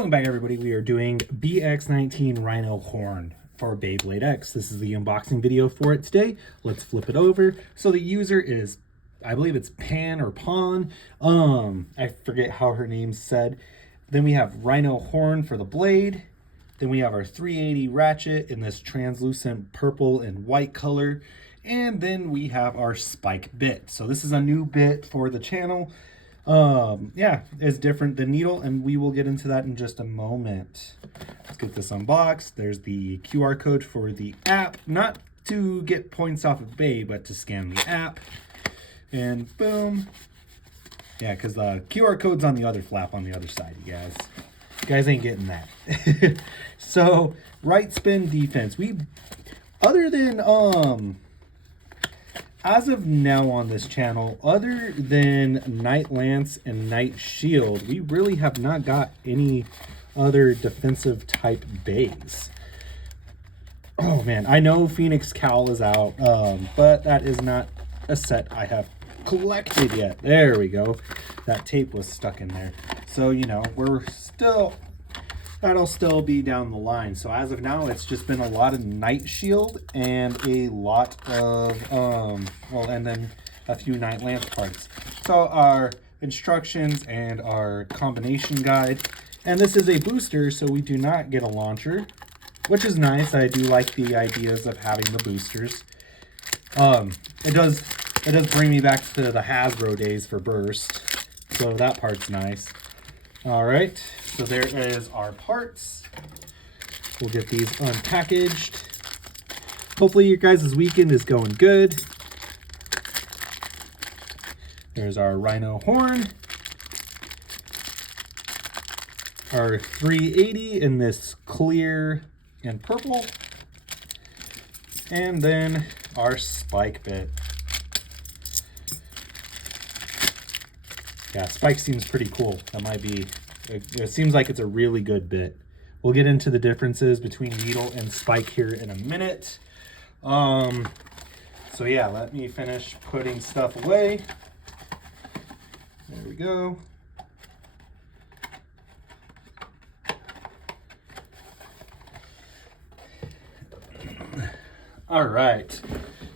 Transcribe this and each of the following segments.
Welcome back, everybody. We are doing BX19 Rhino Horn for Beyblade X. This is the unboxing video for it today. Let's flip it over. So the user is, I believe it's Pan or Pawn. I forget how her name's said. Then we have Rhino Horn for the blade. Then we have our 380 ratchet in this translucent purple and white color. And then we have our spike bit. So this is a new bit for the channel. Yeah, it's different than needle, and we will get into that in just a moment. Let's get this unboxed. There's the QR code for the app, not to get points off of Bay, but to scan the app. And boom. Yeah, because the QR code's on the other flap on the other side, you guys. You guys ain't getting that. So, right spin defense. Other than, as of now on this channel, other than Night Lance and Night Shield, we really have not got any other defensive type bays. Oh man, I know Phoenix Cowl is out, but that is not a set I have collected yet. There we go. That tape was stuck in there. So, you know, that'll still be down the line. So as of now, it's just been a lot of Night Shield and a lot of, and then a few Night Lance parts. So our instructions and our combination guide. And this is a booster, so we do not get a launcher, which is nice. I do like the ideas of having the boosters. It does bring me back to the Hasbro days for Burst. So that part's nice. All right, so there is our parts. We'll get these unpackaged. Hopefully your guys' weekend is going good. There's our Rhino Horn. Our 380 in this clear and purple. And then our spike bit. Yeah, spike seems pretty cool. That might be, it seems like it's a really good bit. We'll get into the differences between needle and spike here in a minute. So yeah, let me finish putting stuff away. There we go. All right,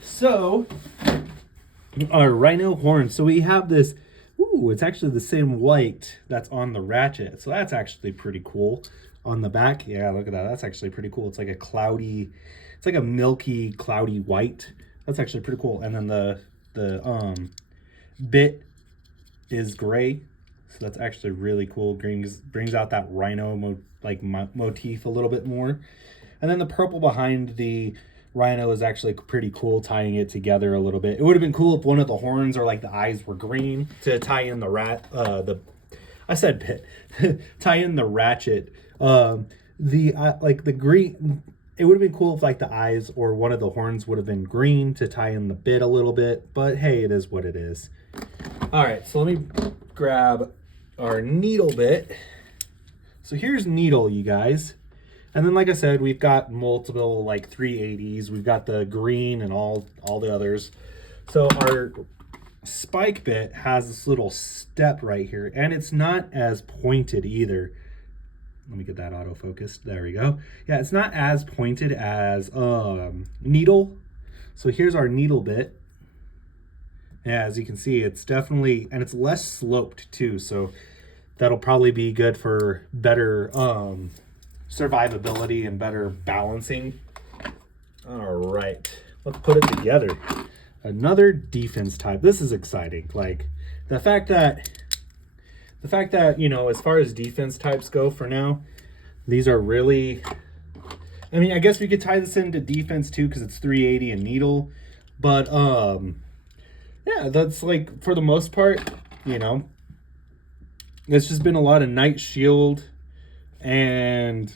so our Rhino Horn. So we have this. Ooh, it's actually the same white that's on the ratchet. So that's actually pretty cool. On the back, yeah, look at that. That's actually pretty cool. It's like a cloudy, it's like a milky, cloudy white. That's actually pretty cool. And then the bit is gray. So that's actually really cool. Brings out that Rhino motif a little bit more. And then the purple behind the Rhino is actually pretty cool, tying it together a little bit. It would have been cool if one of the horns or like the eyes were green to tie in the tie in the ratchet. Like the green, it would have been cool if like the eyes or one of the horns would have been green to tie in the bit a little bit, but hey, it is what it is. All right, so let me grab our needle bit. So here's needle, you guys. And then, like I said, we've got multiple like 380s. We've got the green and all the others. So our spike bit has this little step right here, and it's not as pointed either. Let me get that autofocused. There we go. Yeah, it's not as pointed as needle. So here's our needle bit. Yeah, as you can see, it's definitely, and it's less sloped too. So that'll probably be good for better survivability and better balancing. All right, let's put it together. Another defense type. This is exciting. Like the fact that you know, as far as defense types go for now, these are really, I mean, I guess we could tie this into defense too because it's 380 and needle, but yeah, that's like for the most part, you know, it's just been a lot of Night Shield, and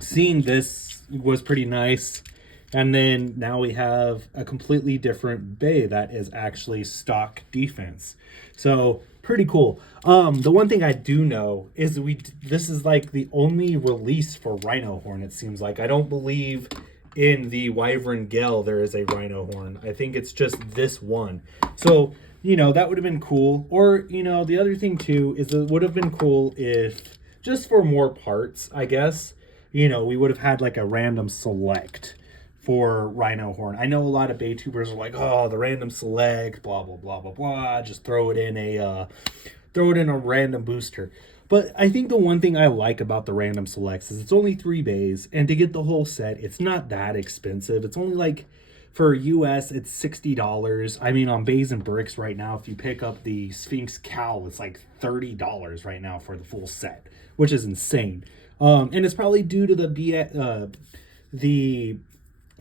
seeing this was pretty nice. And then now we have a completely different bay that is actually stock defense. So pretty cool. The one thing I do know is this is like the only release for Rhino Horn, it seems like. I don't believe in the Wyvern Gale there is a Rhino Horn. I think it's just this one. So you know, that would have been cool. Or, you know, the other thing too is it would have been cool if just for more parts, I guess. You know, we would have had like a random select for Rhino horn. I know a lot of Baytubers are like, oh, the random select, blah blah blah blah blah. Just throw it in a random booster. But I think the one thing I like about the random selects is it's only 3 bays, and to get the whole set, it's not that expensive. It's only like, for US, it's $60. I mean, on Bays and Bricks right now, if you pick up the Sphinx Cowl, it's like $30 right now for the full set, which is insane. And it's probably due to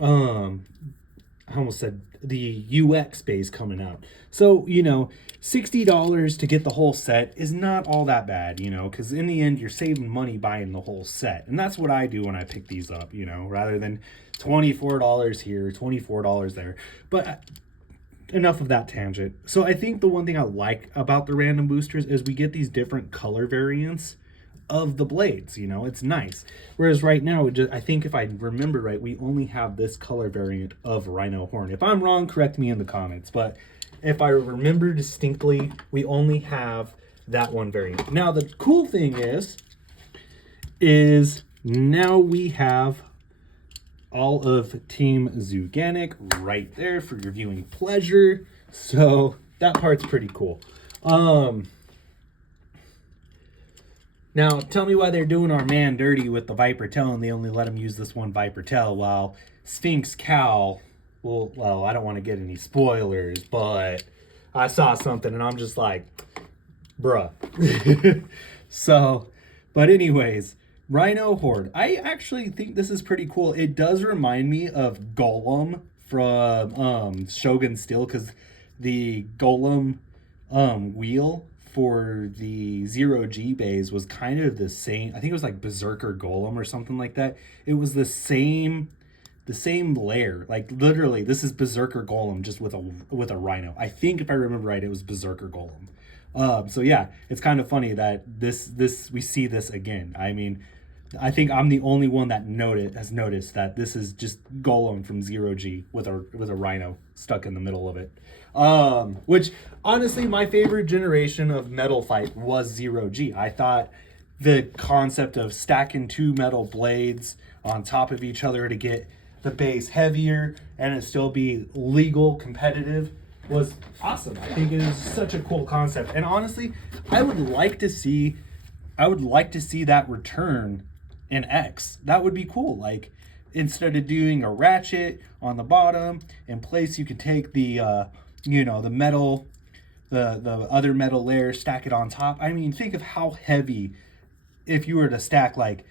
I almost said the UX base coming out. So, you know, $60 to get the whole set is not all that bad, you know, because in the end, you're saving money buying the whole set. And that's what I do when I pick these up, you know, rather than $24 here, $24 there. But enough of that tangent. So I think the one thing I like about the random boosters is we get these different color variants of the blades, you know, it's nice. Whereas right now, I think if I remember right, we only have this color variant of Rhino horn. If I'm wrong, correct me in the comments, but if I remember distinctly, we only have that one variant. Now, the cool thing is now we have all of Team Zuganic right there for your viewing pleasure. So that part's pretty cool. Now, tell me why they're doing our man dirty with the Viper Tail and they only let him use this one Viper Tail, while Sphinx Cowl, well, I don't want to get any spoilers, but I saw something and I'm just like, bruh. So, but anyways, Rhino Horde. I actually think this is pretty cool. It does remind me of Golem from Shogun Steel, because the Golem wheel for the 0G bays was kind of the same. I think it was like Berserker Golem or something like that. It was the same layer. Like literally, this is Berserker Golem just with a Rhino. I think if I remember right, it was Berserker Golem. So yeah, it's kind of funny that we see this again. I mean, I think I'm the only one that has noticed that this is just Golem from 0G with a Rhino stuck in the middle of it. Which honestly, my favorite generation of metal fight was 0G. I thought the concept of stacking 2 metal blades on top of each other to get the base heavier and it still be legal competitive was awesome. I think it is such a cool concept. And honestly, I would like to see that return in X. That would be cool. Like, instead of doing a ratchet on the bottom, in place you could take the the metal, the other metal layer, stack it on top. I mean, think of how heavy if you were to stack like,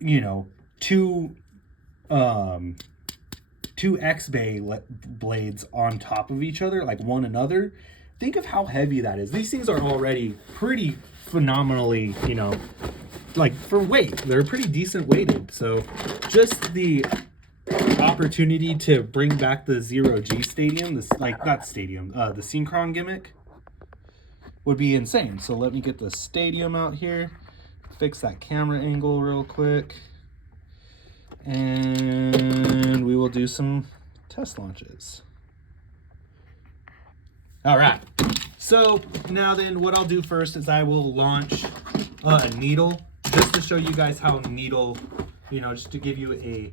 two X-Bay blades on top of each other, like one another. Think of how heavy that is. These things are already pretty phenomenally, like for weight, they're pretty decent weighted. So just the opportunity to bring back the 0G stadium, the Synchron gimmick would be insane. So let me get the stadium out here, fix that camera angle real quick, and we will do some test launches. All right, so now then what I'll do first is I will launch a Needle, just to show you guys how Needle, just to give you a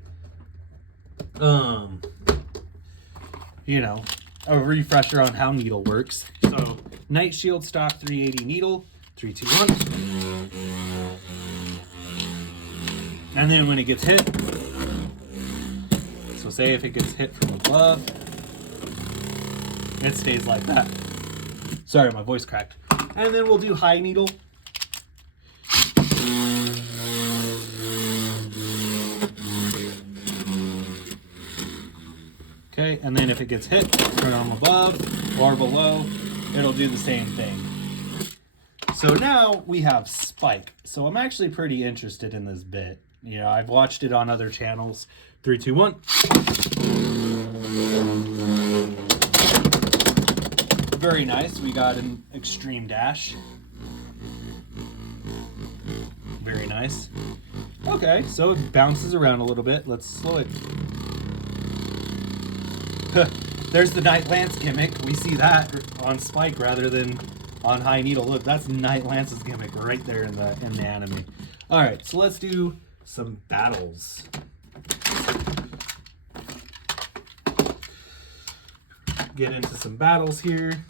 refresher on how Needle works. So Night Shield stock 380 Needle, 3, 2, 1. And then when it gets hit, so say if it gets hit from above, it stays like that. Sorry, my voice cracked. And then we'll do High Needle. Okay, and then if it gets hit from above or below, it'll do the same thing. So now we have Spike. So I'm actually pretty interested in this bit. I've watched it on other channels. 3, 2, 1. Very nice. We got an extreme dash. Very nice. Okay, so it bounces around a little bit. Let's slow it. There's the Night Lance gimmick. We see that on Spike rather than on high needle. Look, that's Night Lance's gimmick right there in the anime. All right, so let's do some battles. Get into some battles here.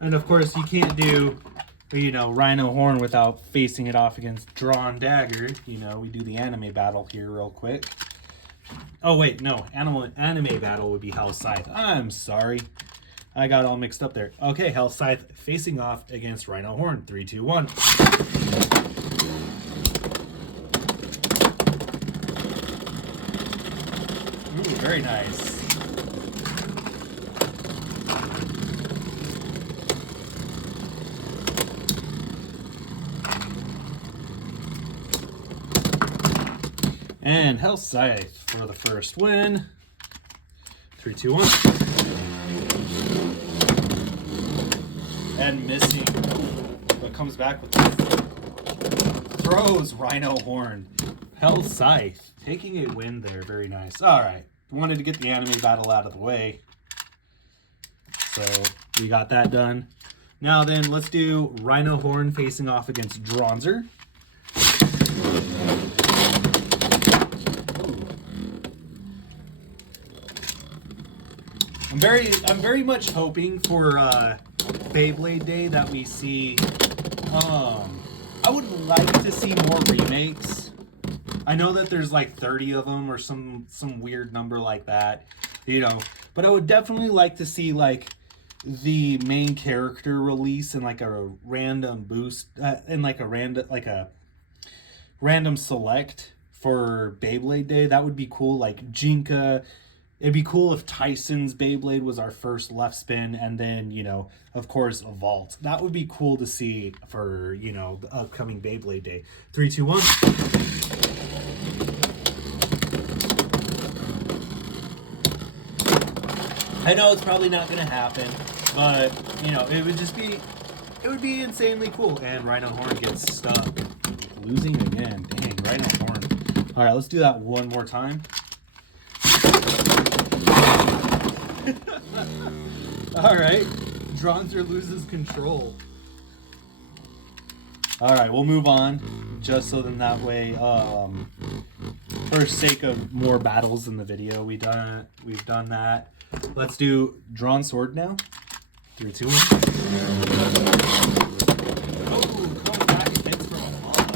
And of course, you can't do, you know, Rhino Horn without facing it off against Drawn Dagger. You know, we do the anime battle here real quick. Oh wait, no, anime battle would be Hell Scythe. I'm sorry, I got all mixed up there. Okay, Hell Scythe facing off against Rhino Horn. 3, 2, 1. Ooh, very nice. And Hell Scythe for the first win. 3, 2, 1. And missing. But comes back with this. Throws Rhino Horn. Hell Scythe taking a win there. Very nice. Alright. Wanted to get the anime battle out of the way. So we got that done. Now then, let's do Rhino Horn facing off against Dronzer. I'm very much hoping for Beyblade Day that we see. I would like to see more remakes. I know that there's like 30 of them or some weird number like that, you know. But I would definitely like to see like the main character release in like a random boost, in like a random select for Beyblade Day. That would be cool. Like Jinka. It'd be cool if Tyson's Beyblade was our first left spin, and then, you know, of course, a vault. That would be cool to see for, you know, the upcoming Beyblade Day. 3, 2, 1. I know it's probably not going to happen, but, you know, it would be insanely cool. And Rhino Horn gets stuck. Losing again. Dang, Rhino Horn. All right, let's do that one more time. All right, Dronzer loses control. All right, we'll move on, just so then that way, for sake of more battles in the video, we've done that. Let's do Drawn Sword now. 3, 2, 1. Oh, coming back, hits from above.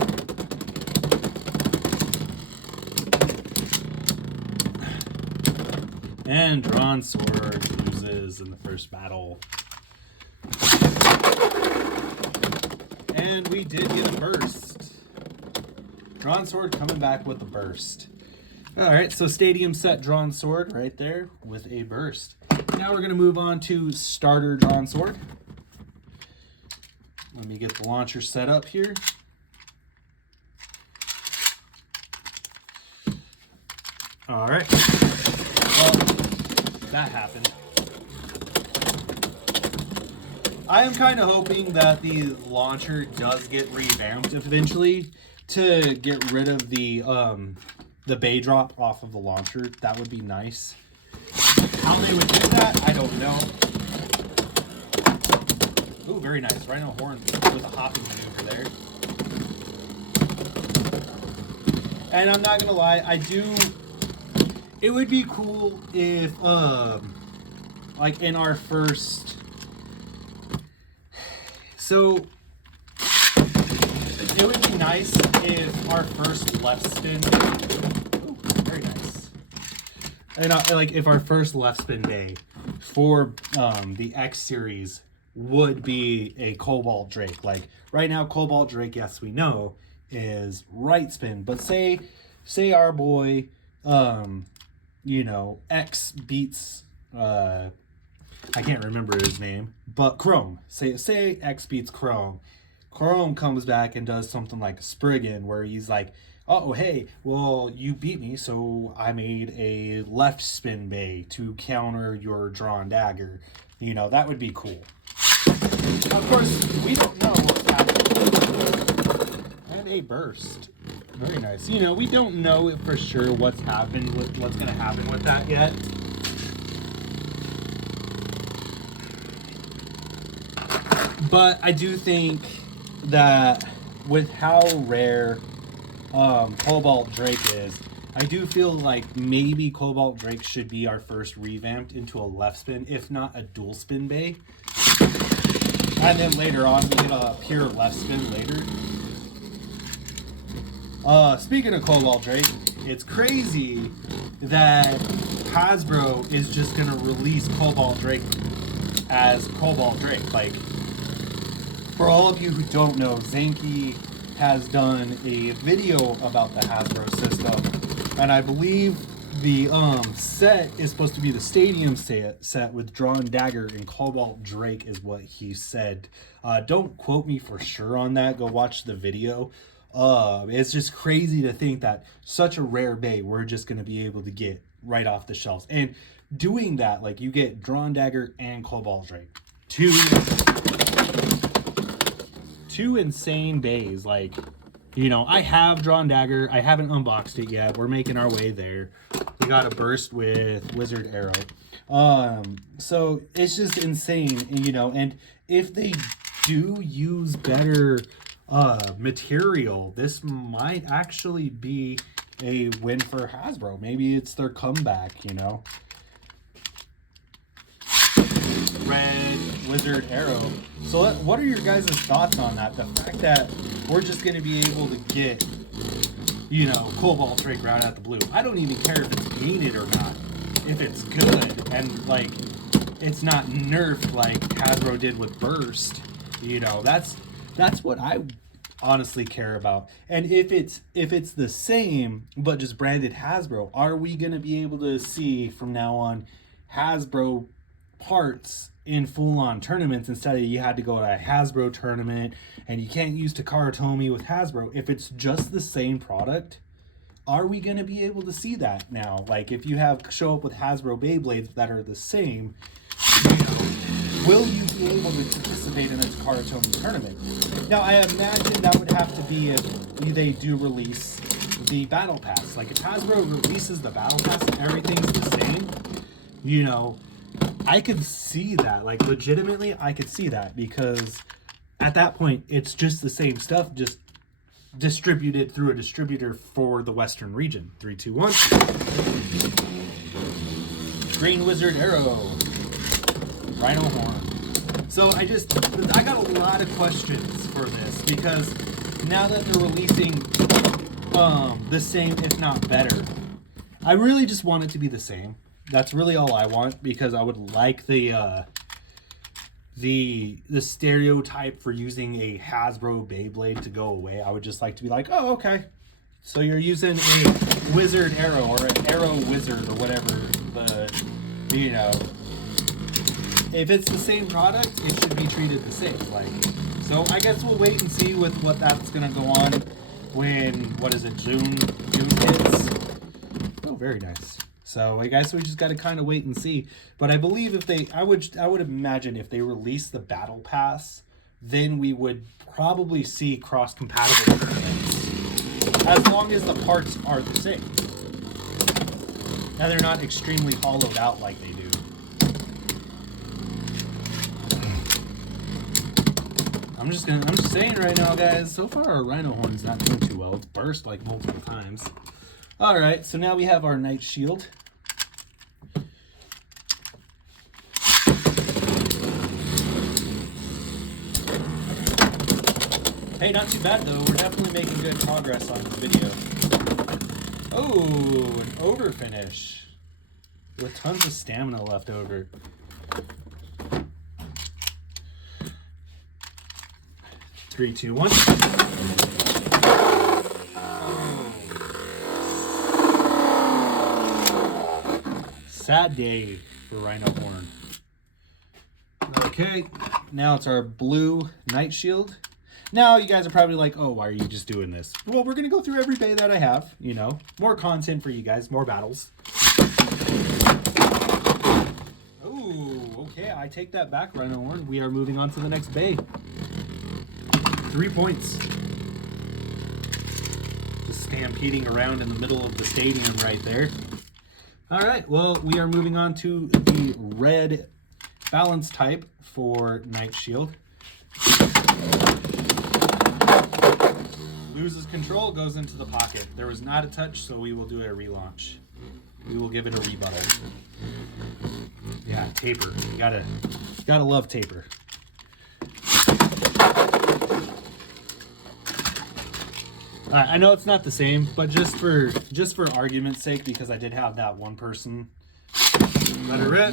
And Drawn Sword loses in the first battle. And we did get a burst. Drawn Sword coming back with a burst. Alright, so Stadium Set Drawn Sword right there with a burst. Now we're going to move on to Starter Drawn Sword. Let me get the launcher set up here. Alright. Well, that happened. I am kind of hoping that the launcher does get revamped eventually to get rid of the bay drop off of the launcher. That would be nice. How they would do that, I don't know. Ooh, very nice. Rhino Horn with a hopping maneuver there. And I'm not gonna lie, it would be cool if like in our first, so it would be nice if our first left spin, ooh, very nice, and like if our first left spin day for the X series would be a Cobalt Drake. Like right now, Cobalt Drake, yes, we know is right spin, but say our boy, you know, X beats, I can't remember his name, but Chrome. Say X beats Chrome. Chrome comes back and does something like Spriggan, where he's like, oh, hey, well, you beat me, so I made a left spin bay to counter your drawn dagger. You know, that would be cool. Of course, we don't know what's happening. And a burst. Very nice. You know, we don't know for sure what's going to happen with that yet. But I do think that with how rare Cobalt Drake is, I do feel like maybe Cobalt Drake should be our first revamped into a left spin, if not a dual spin bay. And then later on, we get a pure left spin later. Speaking of Cobalt Drake, it's crazy that Hasbro is just gonna release Cobalt Drake as Cobalt Drake. Like, for all of you who don't know, Zanky has done a video about the Hasbro system, and I believe the set is supposed to be the stadium set with Drawn Dagger and Cobalt Drake is what he said. Don't quote me for sure on that. Go watch the video. It's just crazy to think that such a rare bay we're just going to be able to get right off the shelves. And doing that, like, you get Drawn Dagger and Cobalt Drake. Two insane bays. Like, you know, I have Drawn Dagger. I haven't unboxed it yet. We're making our way there. We got a burst with Wizard Arrow. So it's just insane, you know, and if they do use better material, this might actually be a win for Hasbro. Maybe it's their comeback, you know. Red Wizard Arrow. So what are your guys' thoughts on that? The fact that we're just going to be able to get, you know, Cobalt Drake right out the blue. I don't even care if it's painted or not. If it's good and, like, it's not nerfed like Hasbro did with Burst, you know, that's what I honestly care about. And if it's the same but just branded Hasbro, are we going to be able to see from now on Hasbro parts in full-on tournaments instead of you had to go to a Hasbro tournament and you can't use Takara Tomy with Hasbro? If it's just the same product, are we going to be able to see that now? Like, if you have show up with Hasbro Beyblades that are the same, you know, will you be able to participate in a Takara Tomy tournament? Now, I imagine that would have to be if they do release the Battle Pass. Like, if Hasbro releases the Battle Pass and everything's the same, you know, I could see that. Like, legitimately, I could see that, because at that point, it's just the same stuff, just distributed through a distributor for the Western region. 3, 2, 1. Green Wizard Arrow. Rhino Horn. So I got a lot of questions for this, because now that they're releasing the same, if not better, I really just want it to be the same. That's really all I want, because I would like the stereotype for using a Hasbro Beyblade to go away. I would just like to be like, oh, okay, so you're using a Wizard Arrow or an Arrow Wizard or whatever, but, you know, if it's the same product, it should be treated the same. Like, so I guess we'll wait and see with what that's gonna go on when, what is it, June hits. Oh, very nice. So I guess we just got to kind of wait and see. But I believe if they, I would imagine if they release the Battle Pass, then we would probably see cross-compatible tournaments, as long as the parts are the same. Now they're not extremely hollowed out like they do. I'm just saying right now, guys, so far our Rhino Horn's not doing too well. It's burst like multiple times. All right, so now we have our Knight Shield. Hey, not too bad though. We're definitely making good progress on this video. Oh, an over finish with tons of stamina left over. 3, 2, 1. Sad day for Rhino Horn. Okay, now it's our blue Knight Shield. Now you guys are probably like, oh, why are you just doing this? Well, we're going to go through every bay that I have, you know. More content for you guys, more battles. Oh, okay, I take that back, Rhino Horn. We are moving on to the next bay. 3 points. Just stampeding around in the middle of the stadium right there. All right, well, we are moving on to the red balance type for Knight Shield. loses control, goes into the pocket. There was not a touch, so we will do a relaunch. We will give it a rebuttal. Yeah, taper. You gotta love taper. I know it's not the same, but just for argument's sake, because I did have that one person let it rip.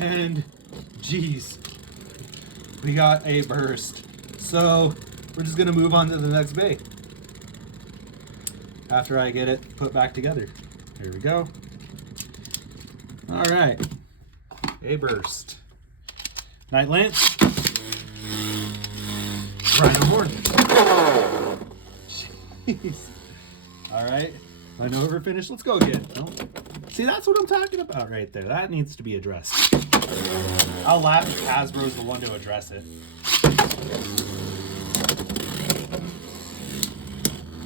And geez, we got a burst. So we're just gonna move on to the next bay after I get it put back together. Here we go. All right, a burst. Night Lance. Rhino horn. Jeez. All right. I know we're finished. Let's go again. No. See, that's what I'm talking about right there. That needs to be addressed. I'll laugh if Hasbro's the one to address it.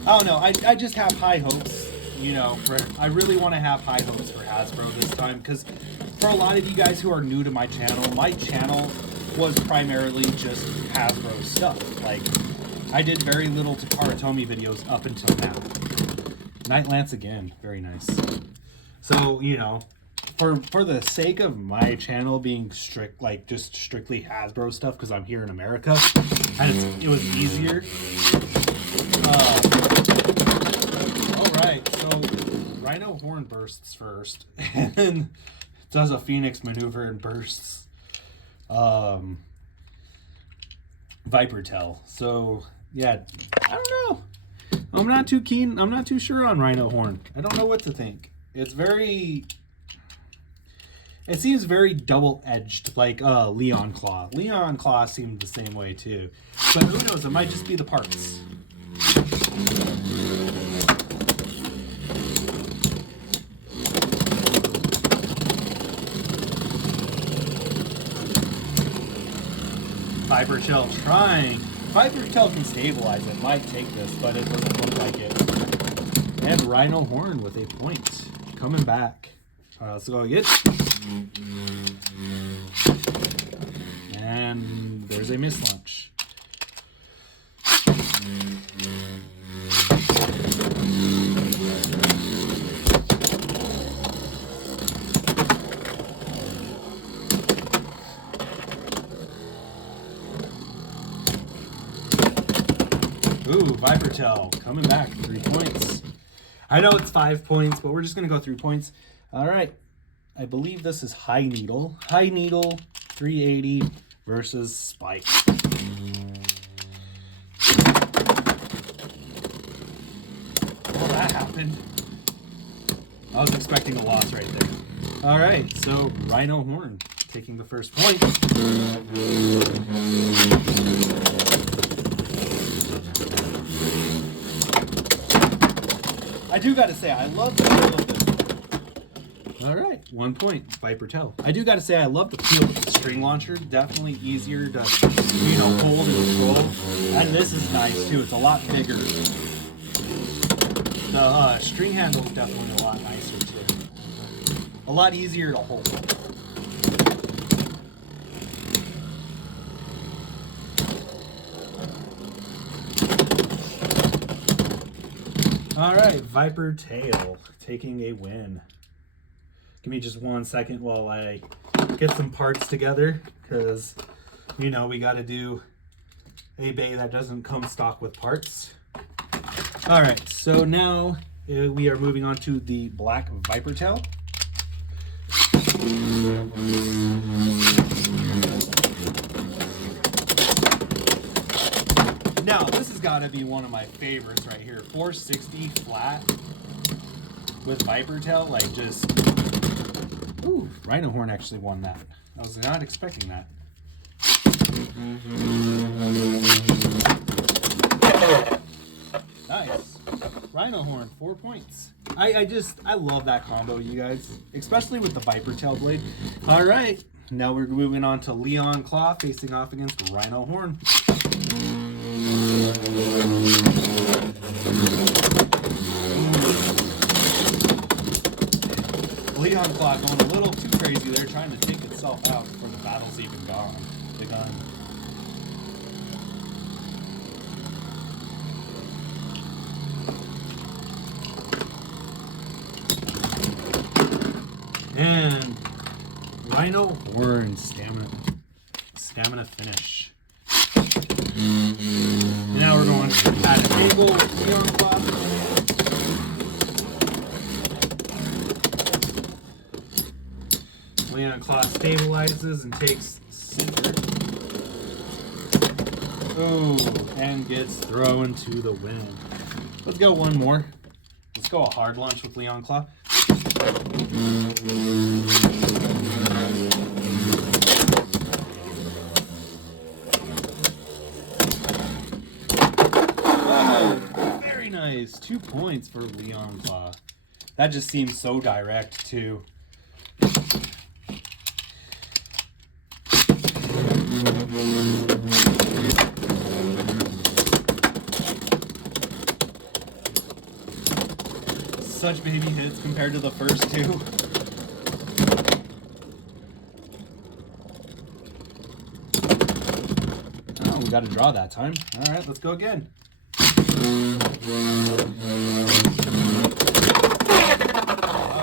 I don't know. I just have high hopes, you know, I really want to have high hopes for Hasbro this time, because for a lot of you guys who are new to my channel was primarily just Hasbro stuff. Like, I did very little Takara Tomy videos up until now. Night Lance again, very nice. So, you know, for the sake of my channel being just strictly Hasbro stuff, because I'm here in America and it was easier. All right, so Rhino horn bursts first, and does a Phoenix maneuver and bursts. Viper tail. So yeah, I don't know. I'm not too keen. I'm not too sure on Rhino horn. I don't know what to think. It seems very double-edged, like Leon Claw. Leon Claw seemed the same way too. But who knows? It might just be the parts. Viper Tail trying. Viper Tail can stabilize it. Might take this, but it doesn't look like it. And Rhino horn with a point. Coming back. Let's go again. And there's a mislaunch. Ooh, Viper Tail coming back, 3 points. I know it's 5 points, but we're just gonna go 3 points. All right, I believe this is High Needle. High Needle, 380 versus Spike. Well, that happened. I was expecting a loss right there. All right, so Rhino horn taking the first point. I do gotta say, I love the feel of this. All right, 1 point, Viper Tail. I do gotta say, I love the feel of the string launcher. Definitely easier to, you know, hold and control. And this is nice too. It's a lot bigger. The string handle is definitely a lot nicer too. A lot easier to hold. All right, Viper Tail taking a win. Give me just 1 second while I get some parts together, because, you know, we got to do a bay that doesn't come stock with parts. All right, so now we are moving on to the black Viper Tail. Now, this has got to be one of my favorites right here. 460 flat with Viper Tail, like just... Ooh, Rhino horn actually won that. I was not expecting that. Nice. Rhino horn, 4 points. I love that combo, you guys, especially with the Viper Tail blade. All right, now we're moving on to Leon Claw facing off against Rhino horn. Leon Claw going a little too crazy there, trying to take itself out before the battle's even begun. And Rhino Horn stamina finish. Now we're going to add a table with Leon Claw. Leon Claw stabilizes and takes center. Oh, and gets thrown to the wind. Let's go one more. Let's go a hard launch with Leon Claw. Oh, very nice. 2 points for Leon Claw. That just seems so direct, too. Such baby hits compared to the first two. Oh, we got a draw that time. All right, let's go again. All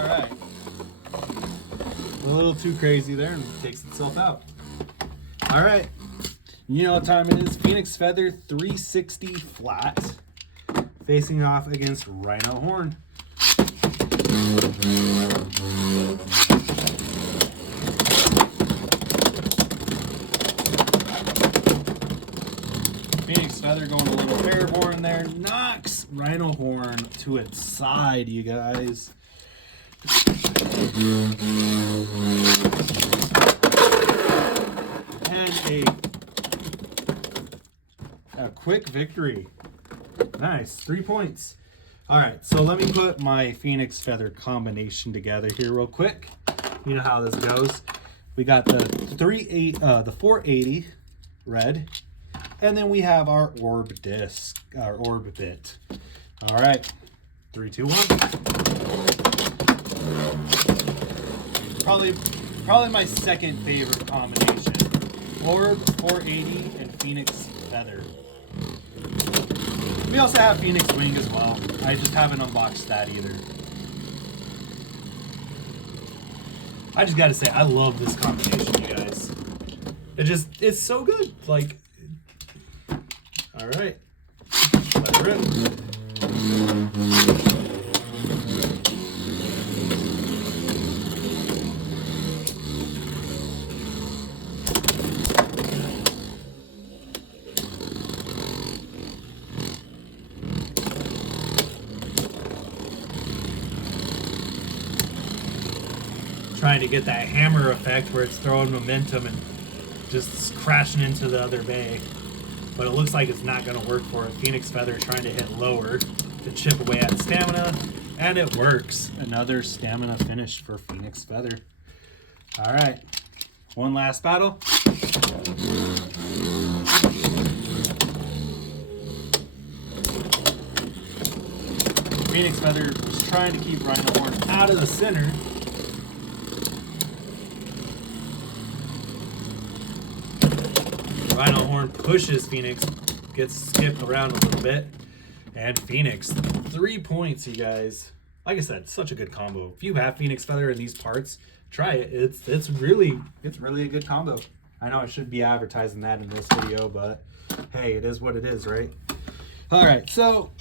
right. A little too crazy there and takes itself out. All right. You know what time it is. Phoenix Feather 360 flat. Facing off against Rhino Horn. Phoenix Feather going a little airborne there. Knocks Rhino Horn to its side, you guys. And a quick victory. Nice. 3 points. All right, so let me put my Phoenix Feather combination together here real quick. You know how this goes. We got the 480 red, and then we have our orb disc, our orb bit. All right, 3, 2, 1. Probably my second favorite combination. Orb, 480, and Phoenix Feather. We also have Phoenix Wing as well. I just haven't unboxed that either. I just gotta say, I love this combination, you guys. It's so good. Like, all right, let it rip. Trying to get that hammer effect where it's throwing momentum and just crashing into the other bay. But it looks like it's not going to work for it. Phoenix Feather trying to hit lower to chip away at stamina, and it works. Another stamina finish for Phoenix Feather. All right, one last battle. Phoenix Feather was trying to keep Rhino Horn out of the center. Rhino Horn pushes Phoenix, gets skipped around a little bit, and Phoenix 3 points, you guys. Like I said, such a good combo. If you have Phoenix Feather in these parts, try it. It's really a good combo. I know I should be advertising that in this video, but hey, it is what it is, right? All right, so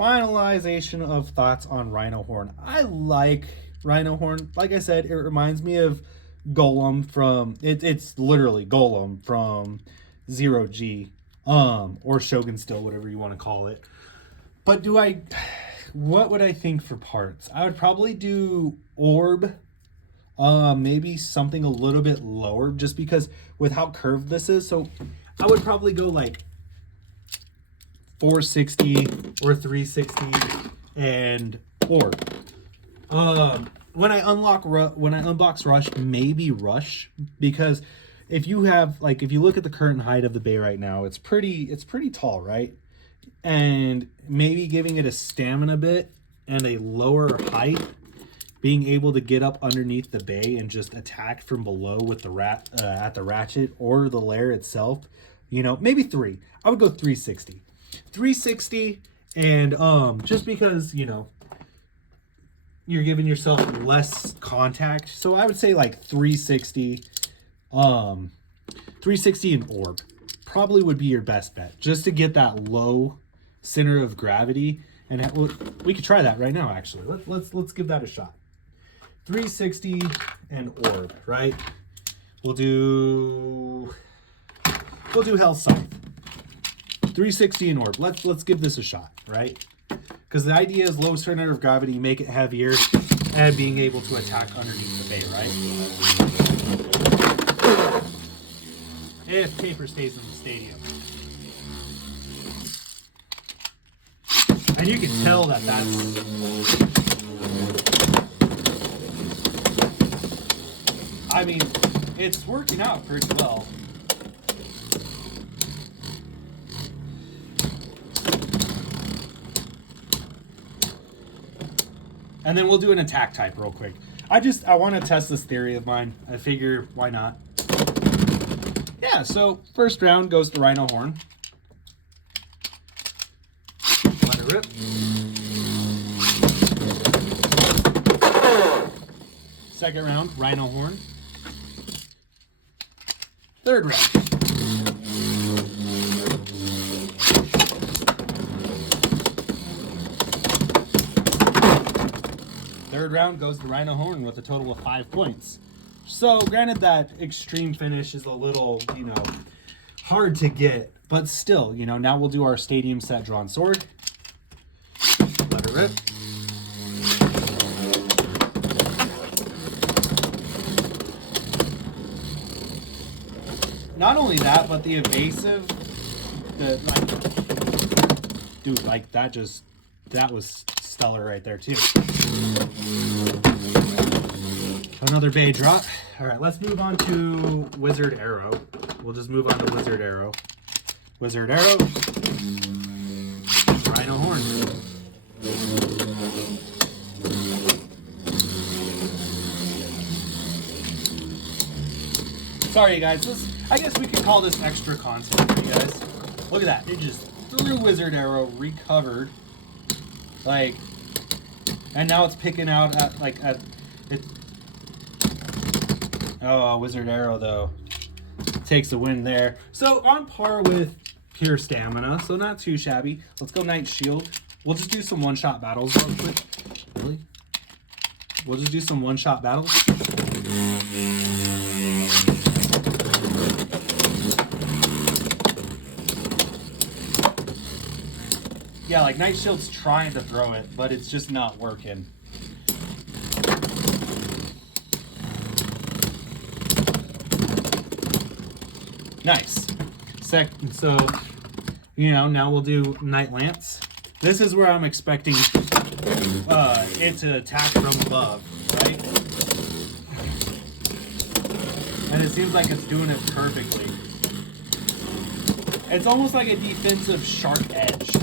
finalization of thoughts on Rhino Horn. I like Rhino Horn. Like I said, it reminds me of Golem from it's literally Golem from 0G, or Shogun Still, whatever you want to call it. But what would I think for parts? I would probably do Orb, maybe something a little bit lower, just because with how curved this is. So I would probably go like 460 or 360 and Orb. When I unbox Rush, maybe Rush, because if you look at the current height of the bay right now, it's pretty tall, right? And maybe giving it a stamina bit and a lower height, being able to get up underneath the bay and just attack from below with the at the ratchet or the lair itself, you know, maybe 3. I would go 360. 360, and just because, you know, you're giving yourself less contact. So I would say like 360. 360 and orb probably would be your best bet, just to get that low center of gravity. And we could try that right now, actually. Let's give that a shot. 360 and orb, right? We'll do Hell Scythe. 360 and orb. Let's give this a shot, right? Because the idea is low center of gravity, make it heavier, and being able to attack underneath the bay, right? If Paper stays in the stadium. And you can tell that that's... I mean, it's working out pretty well. And then we'll do an attack type real quick. I want to test this theory of mine. I figure, why not? Yeah, so first round goes the Rhino Horn. Let it rip. Second round, Rhino Horn. Third round. Third round goes the Rhino Horn with a total of 5 points. So granted that extreme finish is a little, you know, hard to get, but still, you know, now we'll do our stadium set drawn sword. Let it rip. Not only that, but the evasive, dude, like that was stellar right there too. Another bay drop. All right, let's move on to Wizard Arrow. We'll just move on to Wizard Arrow. Wizard Arrow. Rhino Horn. Sorry, you guys. I guess we could call this extra content for you guys. Look at that. It just threw Wizard Arrow, recovered. Like, and now it's picking out at, like, at it. Oh, Wizard Arrow, though, takes a win there. So, on par with Pure Stamina, so not too shabby. Let's go Knight Shield. We'll just do some one-shot battles real quick. Really? We'll just do some one-shot battles. Yeah, like, Knight Shield's trying to throw it, but it's just not working. Nice. So, you know, now we'll do Knight Lance. This is where I'm expecting it to attack from above, right? And it seems like it's doing it perfectly. It's almost like a defensive sharp edge.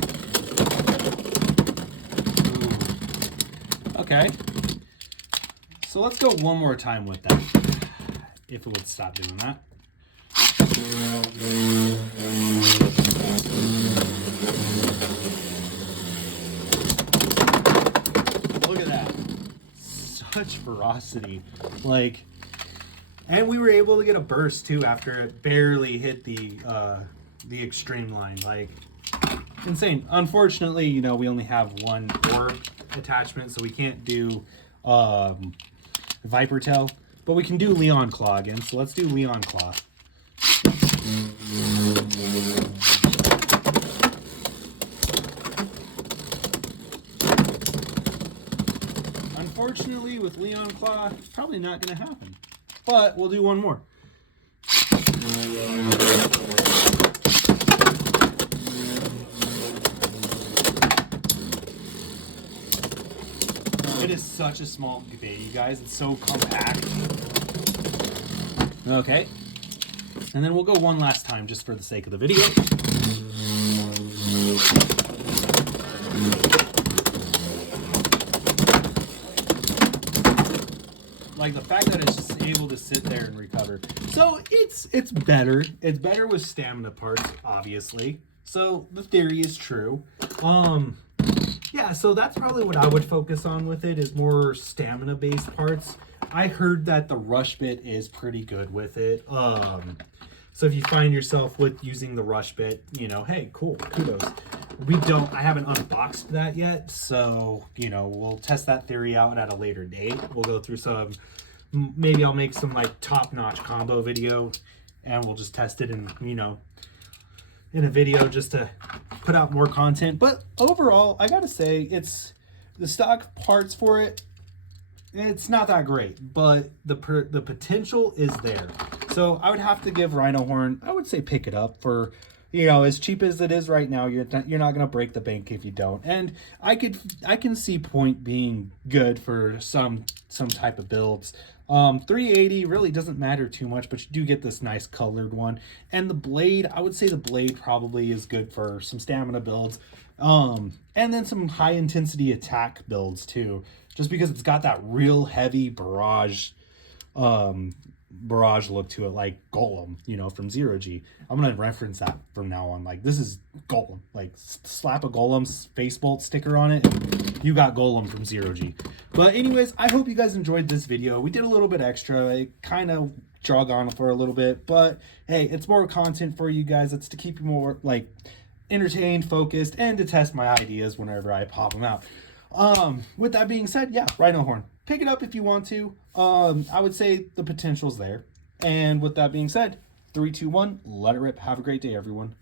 Ooh. Okay. So let's go one more time with that. If it would stop doing that. Look at that. Such ferocity. Like, and we were able to get a burst too after it barely hit the extreme line. Like, insane. Unfortunately, you know, we only have one orb attachment, so we can't do Viper Tail, but we can do Leon Claw again. So let's do Leon Claw. Unfortunately, with Leon Claw, it's probably not going to happen. But we'll do one more. It is such a small bay, you guys. It's so compact. Okay. And then we'll go one last time just for the sake of the video. Like the fact that it's just able to sit there and recover. So it's better. It's better with stamina parts, obviously. So the theory is true. Yeah, so that's probably what I would focus on with it, is more stamina based parts. I heard that the rush bit is pretty good with it. So if you find yourself with using the rush bit, you know, hey, cool, kudos. I haven't unboxed that yet, so, you know, we'll test that theory out at a later date. We'll go through maybe I'll make some like top-notch combo video, and we'll just test it in, you know, in a video just to put out more content. But overall, I gotta say, it's the stock parts for it, it's not that great, but the potential is there. So I would have to give Rhino Horn, I would say pick it up for, you know, as cheap as it is right now. You're not gonna break the bank if you don't. And I can see point being good for some type of builds. 380 really doesn't matter too much, but you do get this nice colored one. And the blade, I would say the blade probably is good for some stamina builds. And then some high intensity attack builds too, just because it's got that real heavy barrage look to it, like Golem, you know, from Zero G. I'm gonna reference that from now on. Like, this is Golem. Like, slap a Golem face bolt sticker on it, and you got Golem from Zero G. But anyways, I hope you guys enjoyed this video. We did a little bit extra. It kind of drug on for a little bit, but hey, it's more content for you guys. It's to keep you more like entertained, focused, and to test my ideas whenever I pop them out. With that being said, yeah, Rhino Horn, pick it up if you want to. I would say the potential's there. And with that being said, 3, 2, 1, let it rip. Have a great day, everyone.